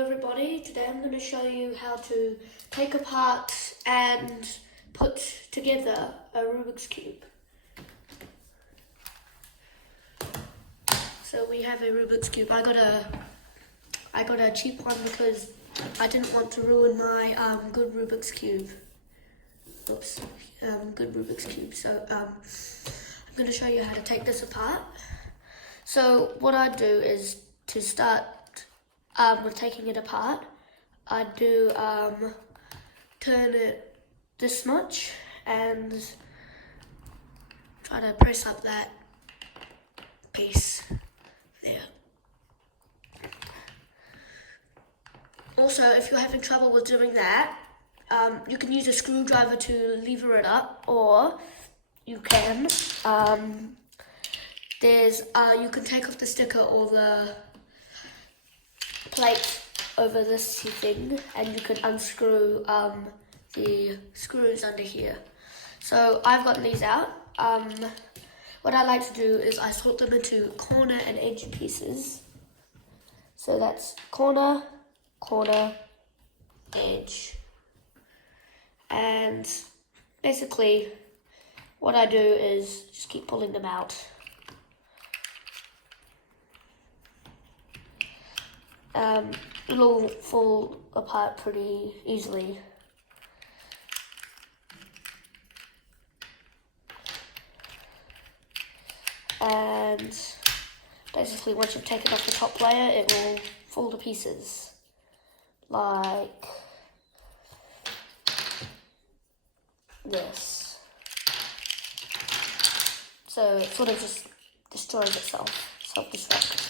everybody, today I'm going to show you how to take apart and put together a Rubik's Cube. So we have a Rubik's Cube. I got a cheap one because I didn't want to ruin my good Rubik's Cube. Good Rubik's Cube. So I'm going to show you how to take this apart. So what I do is to start with taking it apart, I do turn it this much and try to press up that piece there. Also, if you're having trouble with doing that, you can use a screwdriver to lever it up, or you can you can take off the sticker or the plate over this thing, and you can unscrew the screws under here. So I've got these out. What I like to do is I sort them into corner and edge pieces. So that's corner, corner, edge. And basically what I do is just keep pulling them out. It'll fall apart pretty easily. And basically once you've taken off the top layer, it will fall to pieces. Like this. So it sort of just destroys itself, self-destruct.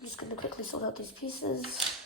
I'm just going to quickly sort out these pieces.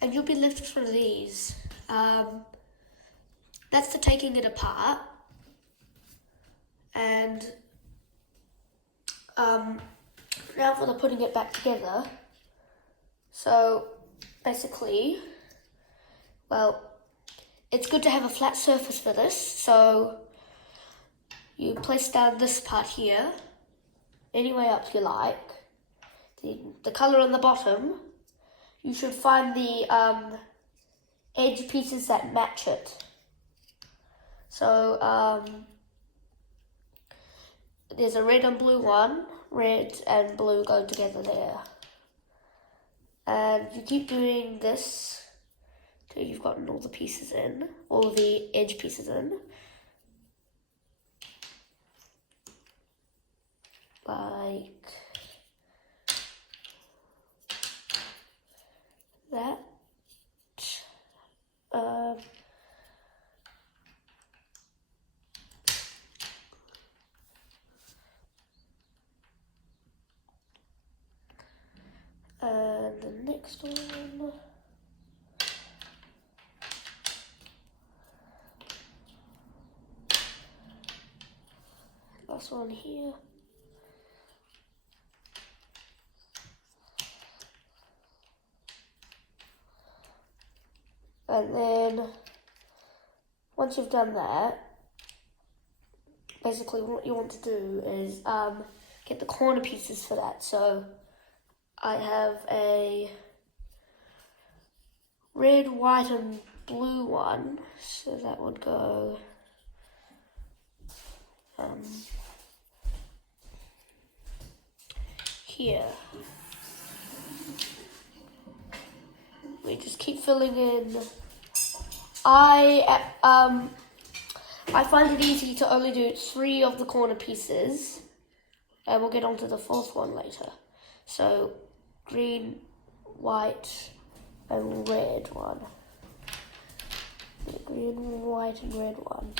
And you'll be left with one of these. That's for taking it apart. And now for the putting it back together. So basically, well, it's good to have a flat surface for this. So you place down this part here, any way up you like. The colour on the bottom, you should find the edge pieces that match it. So there's a red and blue one. Red and blue go together there. And you keep doing this till you've gotten all the pieces in, all the edge pieces in. Like that. And the next one. Last one here. And then, once you've done that, basically what you want to do is get the corner pieces for that. So I have a red, white and blue one. So that would go here. We just keep filling in. I find it easy to only do 3 of the corner pieces, and we'll get on to the 4th one later. So green, white, and red one. The green, white, and red one.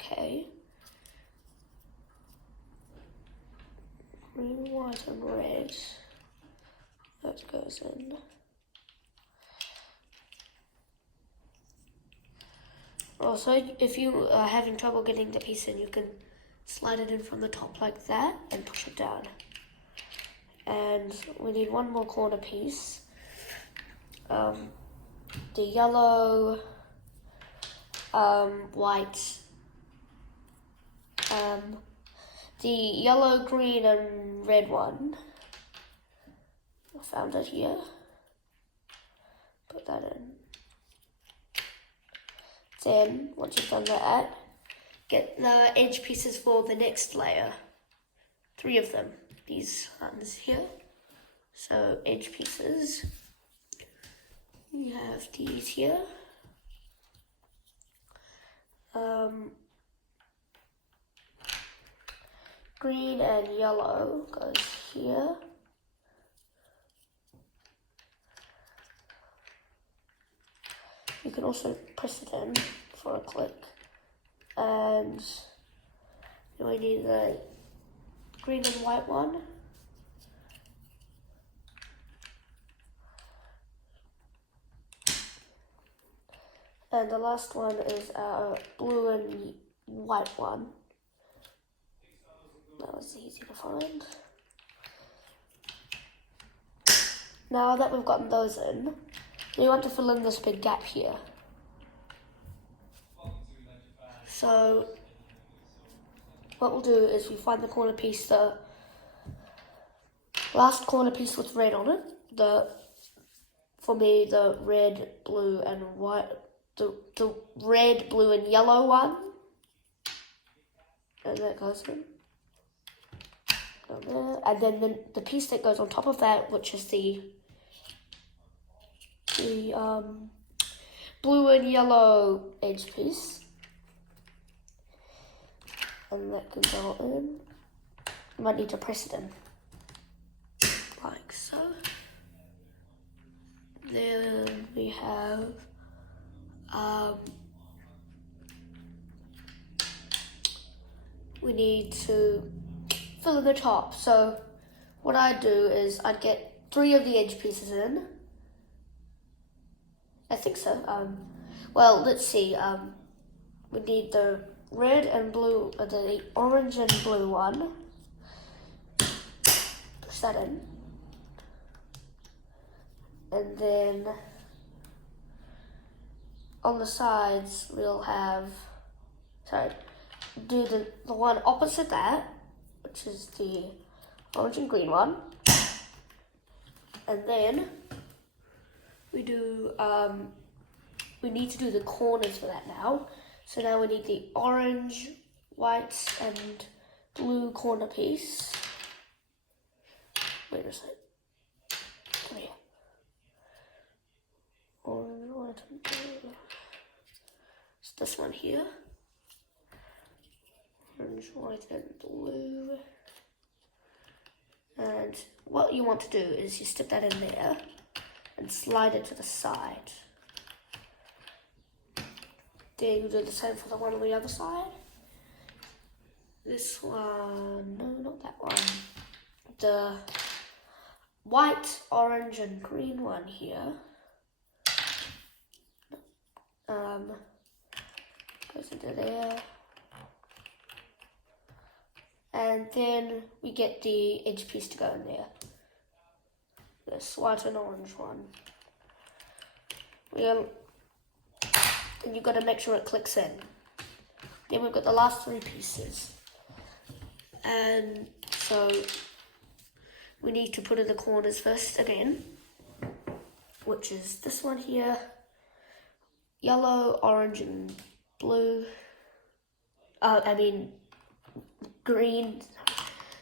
Okay. Green, white and red. That goes in. Also, if you are having trouble getting the piece in, you can slide it in from the top like that and push it down. And we need one more corner piece. The yellow, white, the yellow, green and red one. I found it here. Put that in. Then, once you've done that, get the edge pieces for the next layer. 3 of them, these ones here. So, edge pieces. We have these here. Green and yellow goes here. You can also press it in for a click. And we need the green and white one. And the last one is our blue and white one. That was easy to find. Now that we've gotten those in, we want to fill in this big gap here. So what we'll do is we find the corner piece, the last corner piece with red on it. For me, the red, blue and white, the red, blue and yellow one. And that goes in. And then the piece that goes on top of that, which is the blue and yellow edge piece, and that can go in. You might need to press it in, like so. Then we have we need to fill in the top. So what I'd do is I'd get 3 of the edge pieces in. I think so. Well, let's see. We need the red and blue, the orange and blue one. Push that in. And then on the sides we'll have, do the one opposite that, which is the orange and green one. And then we do, we need to do the corners for that now. So now we need the orange, white and blue corner piece. Wait a second. Come here. Orange, white and blue. It's this one here. Orange, white and blue. And what you want to do is you stick that in there and slide it to the side. Then you do the same for the one on the other side. This one, no, not that one. The white, orange and green one here. Goes into there. And then we get the edge piece to go in there. This white and orange one. And you've got to make sure it clicks in. Then we've got the last 3 pieces. And so we need to put in the corners first again, which is this one here. Yellow, orange and blue. Green.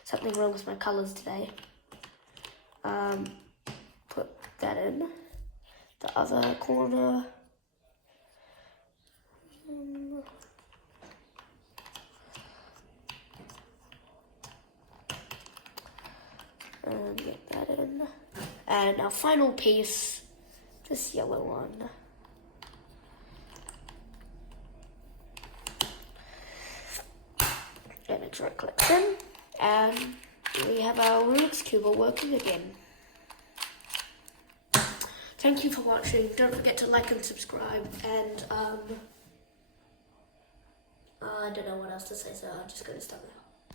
Something wrong with my colours today. Put that in. The other corner. And get that in. And our final piece, this yellow one. And make sure it clicks in. And we have our Rubik's Cube all working again. Thank you for watching. Don't forget to like and subscribe, and I don't know what else to say, so I'm just going to stop now.